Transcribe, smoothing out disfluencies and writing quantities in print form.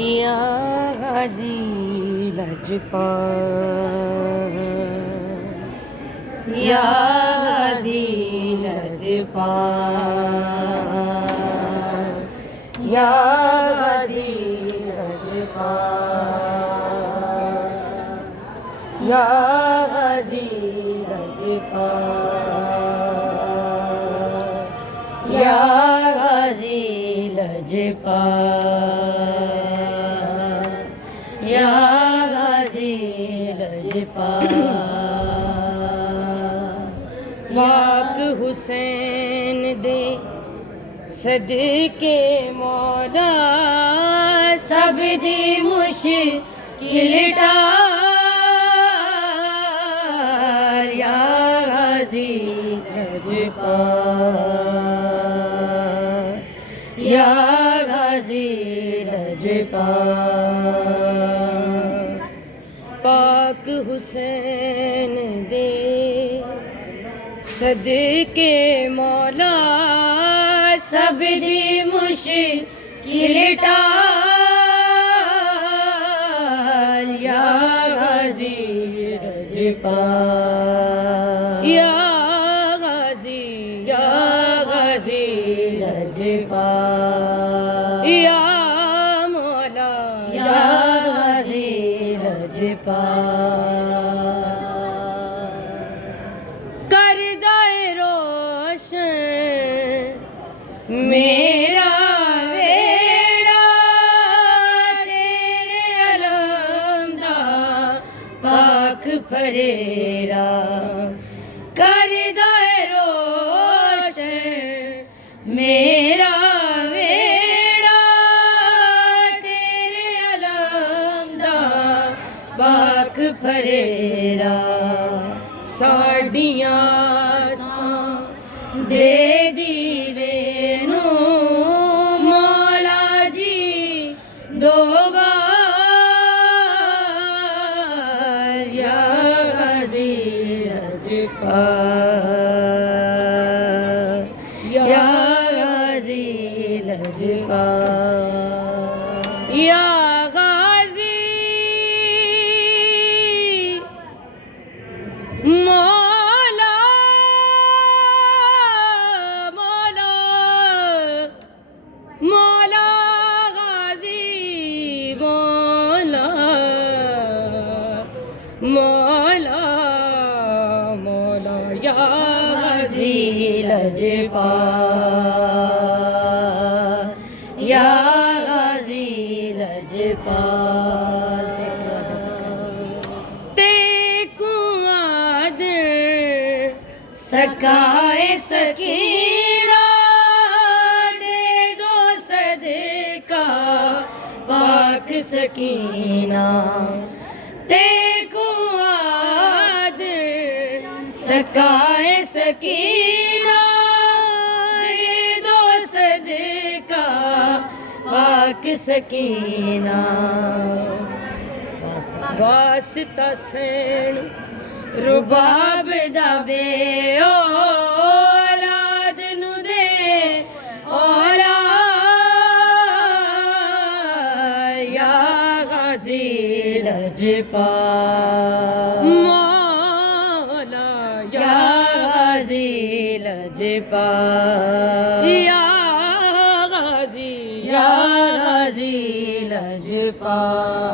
या गाजी लजपाल, या गाजी लजपाल, या गाजी लजपाल, या गाजी लजपाल, या गाजी लजपाल, या गाजी लजपाल। पाक हुसैन दे सदके मौला सब दी मुश्किल टाल, या गाजी लजपाल, या गाजी लजपाल। पाक हुसैन दे सदके मौला सब दी मुश्किल टाल, या गाजी लजपाल, या गाजी लजपाल, या मौला या गाजी लजपाल। कर दे रोशन मेरा वेड़ा तेरे अलमदा पाक फरेरा, कर दे रोशन मेरा वेड़ा तेरे अलमदा पाक फरेरा। साडियां दे दीवे नू मौला जी दो बार, या गाजी लजपाल, या गाजी लजपाल, या गाजी मौला मौला मौला गाजी मौला मौला मौला, या गाजी लजपाल, या गाजी लजपाल। सकाए सकीना दे दो सदका पाक सकीना, ते को आद सकाए सकीना दे दो सदका पाक सकीना। वास्ता सैन रुबाब दा बे औलाद नू दे औलाद, या गाजी लजपाल मौला, या गाजी लजपाल, या गाजी लजपाल।